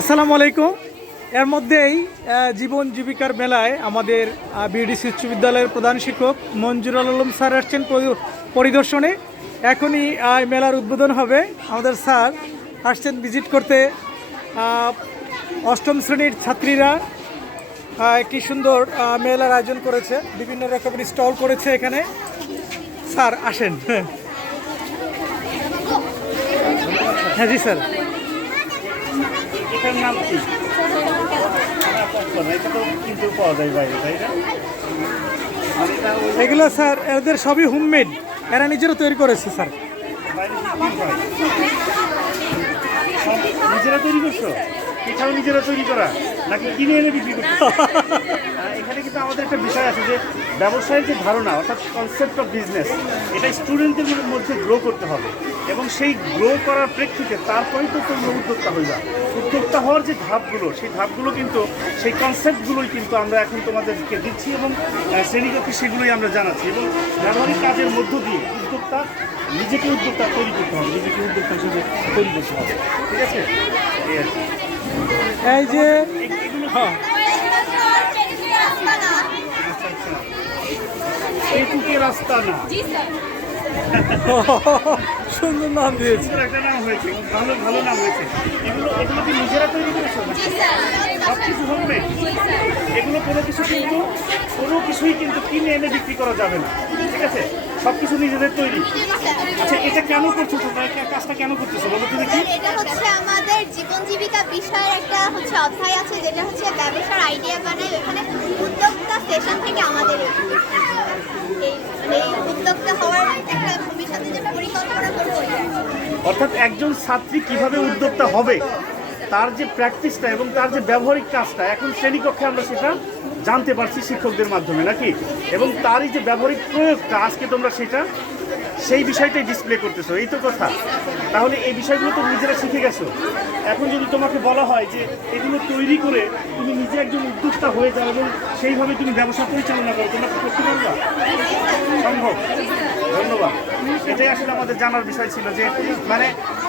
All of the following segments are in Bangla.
আসসালামু আলাইকুম। এর মধ্যেই জীবন জীবিকার মেলায় আমাদের বিডিসি উচ্চ বিদ্যালয়ের প্রধান শিক্ষক মঞ্জুরুল আলম স্যার আসছেন পরিদর্শনে। এখনই মেলার উদ্বোধন হবে। আমাদের স্যার আসছেন ভিজিট করতে। অষ্টম শ্রেণির ছাত্রীরা কি সুন্দর মেলার আয়োজন করেছে। বিভিন্ন রকমের স্টল করেছে এখানে। স্যার আসেন। হ্যাঁ জি, স্যার। এটার নাম কি? এটা তো কিন্তু পাওয়া যায় বাইরে তাই না এগুলো স্যার এদের সবই হোমমেড এরা নিজেরা তৈরি করেছে স্যার। নিজেরা তৈরি করছ? পিঠাও নিজেরা তৈরি করা? নাকি কিনে এনে বিক্রি করছ? আমাদের একটা বিষয় আছে যে ব্যবসায়ের যে ধারণা অর্থাৎ কনসেপ্ট অফ বিজনেস এটা স্টুডেন্টদের মধ্যে গ্রো করতে হবে। এবং সেই গ্রো করার প্রেক্ষিতে তারপরেই তো তোমরা উদ্যোক্তা হয়ে হইবা। উদ্যোক্তা হওয়ার যে ধাপগুলো সেই ধাপগুলো কিন্তু সেই কনসেপ্টগুলোই কিন্তু আমরা এখন তোমাদেরকে দিচ্ছি এবং শ্রেণীকক্ষে সেগুলোই আমরা জানাচ্ছি। এবং ব্যবহারিক কাজের মধ্য দিয়ে উদ্যোক্তা নিজেকে উদ্যোক্তা তৈরি করতে হবে নিজেকে উদ্যোক্তা হিসেবে তৈরি করতে হবে। ঠিক আছে? এই যে এগুলো হ্যাঁ আচ্ছা আচ্ছা এটুকে রাস্তা না। সুন্দর নাম দিয়েছে। সুন্দর একটা নাম হয়েছে ভালো ভালো নাম হয়েছে। এগুলো এগুলো কি নিজেরা তৈরি করেছ? সব কিছু হবে? এগুলো কোনো কিছু কিন্তু কোনো কিছুই কিন্তু কিনে এনে বিক্রি করা যাবে না। ঠিক আছে? সব কিছু নিজেদের তৈরি। আচ্ছা এটা কেন করছ তোমরা? কাজটা কেন করতেছো? বলো তুমি কি এটা হচ্ছে আমাদের জীবন জীবিকা বিষয়ের একটা হচ্ছে অধ্যায় আছে, যেটা হচ্ছে ব্যবসার আইডিয়া বানায় ওইখানে উদ্যোক্তা সেশন থেকে আমাদের এই মানে উদ্যোক্তা হওয়ার একটা ভবিষ্যতে যে পরিকল্পনা করব। অর্থাৎ একজন ছাত্রী কীভাবে উদ্যোক্তা হবে, তার যে প্র্যাকটিসটা এবং তার যে ব্যবহারিক কাজটা, এখন শ্রেণীকক্ষে আমরা সেটা জানতে পারছি শিক্ষকদের মাধ্যমে, নাকি? এবং তারই যে ব্যবহারিক প্রয়োগটা, আজকে তোমরা সেটা, সেই বিষয়টাই ডিসপ্লে করতেছো, এই তো কথা। তাহলে এই বিষয়গুলো তো নিজেরা শিখে গেছো। এখন যদি তোমাকে বলা হয় যে এগুলো তৈরি করে তুমি নিজে একজন উদ্যোক্তা হয়ে যাও এবং সেইভাবে তুমি ব্যবসা পরিচালনা করো, তোমরা কি করতে পারবা সম্ভব। ধন্যবাদ। এটাই আসলে আমাদের জানার বিষয় ছিল যে মানে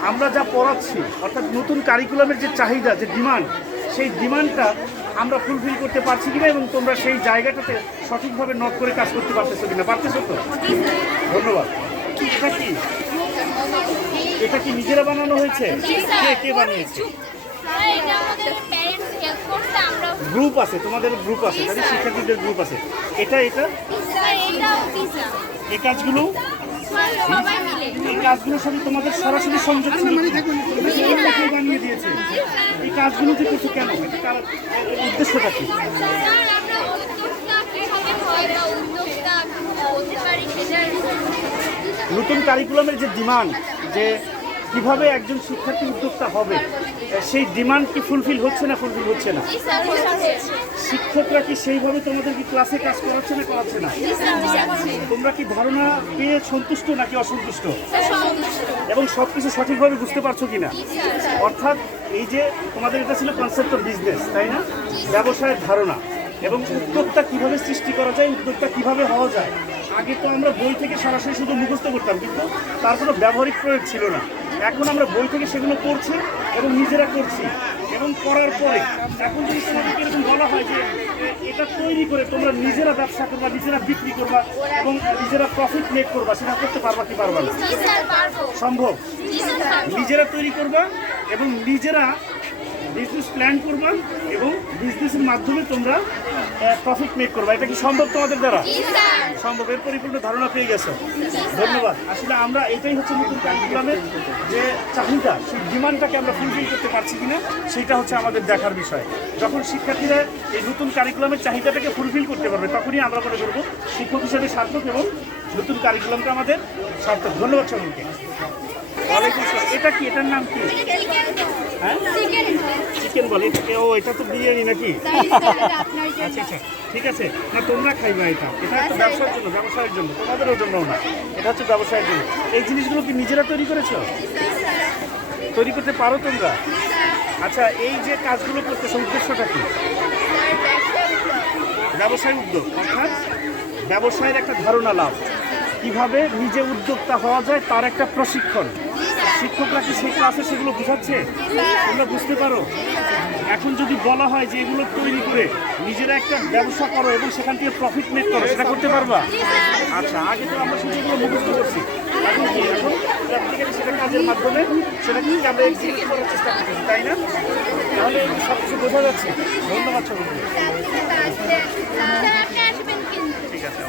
আমরা যা পড়াচ্ছি, অর্থাৎ নতুন কারিকুলামের যে চাহিদা, যে ডিমান্ড সেই ডিমান্ডটা আমরা ফুলফিল করতে পারছি কিনা এবং তোমরা সেই জায়গাটাতে সঠিকভাবে নক করে কাজ করতে পারতেছো কিনা? পারতেছো তো? ধন্যবাদ। এটা কি? এটা কি নিজেরা বানানো হয়েছে? কে কে বানিয়েছে? গ্রুপ আছে তোমাদের গ্রুপ আছে তাদের শিক্ষার্থীদের গ্রুপ আছে। এটা এটা? এই কাজগুলো? এই কাজগুলোর সাথে তোমাদের সরাসরি সংযোগ ছিল। কেউ বানিয়ে দিয়েছে? এই কাজগুলো যে কিছু কেন? উদ্দেশ্যটা কি? হয় নতুন কারিকুলামের যে ডিমান্ড যে কীভাবে একজন শিক্ষার্থী উদ্যোক্তা হবে? সেই ডিমান্ড কি ফুলফিল হচ্ছে না ফুলফিল হচ্ছে না? শিক্ষকরা কি সেইভাবে তোমাদের কি ক্লাসে কাজ করাচ্ছে না করাচ্ছে না? তোমরা কি ধারণা পেয়ে সন্তুষ্ট নাকি অসন্তুষ্ট? এবং সব কিছু সঠিকভাবে বুঝতে পারছ কিনা? স্যার অর্থাৎ এই যে তোমাদের এটা ছিল কনসেপ্ট অফ বিজনেস তাই না? ব্যবসায়ের ধারণা। এবং উদ্যোক্তা কীভাবে সৃষ্টি করা যায়, উদ্যোক্তা কীভাবে হওয়া যায়? আগে তো আমরা বই থেকে সরাসরি শুধু মুখস্থ করতাম, কিন্তু তার কোনো ব্যবহারিক প্রয়োগ ছিল না। এখন আমরা বই থেকে সেগুলো পড়ছি এবং নিজেরা করছি। এবং করার পরে এখন যদি তোমাদেরকে এরকম বলা হয় যে এটা তৈরি করে তোমরা নিজেরা ব্যবসা করবা, নিজেরা বিক্রি করবা এবং নিজেরা প্রফিট মেক করবা, সেটা করতে পারবা কি পারবা না? সম্ভব। নিজেরা তৈরি করবা এবং নিজেরা বিজনেস প্ল্যান করবা এবং বিজনেসের মাধ্যমে তোমরা প্রফিট মেক করবা। এটা কি সম্ভব তোমাদের দ্বারা? সম্ভব। এর পরিপূর্ণ ধারণা পেয়ে গেছো। ধন্যবাদ। আসলে আমরা এটাই হচ্ছে নতুন কারিকুলামের যে চাহিদা সেই ডিমান্ডটাকে আমরা ফুলফিল করতে পারছি কিনা সেটা হচ্ছে আমাদের দেখার বিষয়। যখন শিক্ষার্থীরা এই নতুন কারিকুলামের চাহিদাটাকে ফুলফিল করতে পারবে তখনই আমরা মনে করব শিক্ষক হিসেবে সার্থক এবং নতুন কারিকুলামটা আমাদের সার্থক। ধন্যবাদ সকলকে। ওয়ালাইকুম আসসালাম। এটা কি? এটার নাম কি? হ্যাঁ চিকেন বলে ও এটা তো বিরিয়ানি নাকি? আচ্ছা আচ্ছা ঠিক আছে। না তোমরা খাইবা এটা। এটা একটা ব্যবসার জন্য ব্যবসায়ের জন্য তোমাদেরও জন্য না। এটা হচ্ছে ব্যবসায়ের জন্য। এই জিনিসগুলো কি নিজেরা তৈরি করেছ? তৈরি করতে পারো তোমরা? আচ্ছা এই যে কাজগুলো করতেছো উদ্দেশ্যটা কি? ব্যবসায় উদ্যোগ অর্থাৎ ব্যবসায়ের একটা ধারণা লাভ। কীভাবে নিজে উদ্যোক্তা হওয়া যায় তার একটা প্রশিক্ষণ। শিক্ষকরা কি সেই ক্লাসে সেগুলো বোঝাচ্ছে? তোমরা বুঝতে পারো? এখন যদি বলা হয় যে এগুলো তৈরি করে নিজেরা একটা ব্যবসা করো এবং সেখান থেকে প্রফিট মেক করো সেটা করতে পারবা? আচ্ছা আগে তো আমরা শুধু এগুলো মুখস্থ করছি। এখন কি? এখন প্র্যাকটিক্যালি সেটা কাজের মাধ্যমে সেটা কি আমরা এক্সিকিউট করার চেষ্টা করতেছি তাই না? তাহলে সব কিছু বোঝা যাচ্ছে। ধন্যবাদ সবাইকে। আপনি আসবেন কিন্তু ঠিক আছে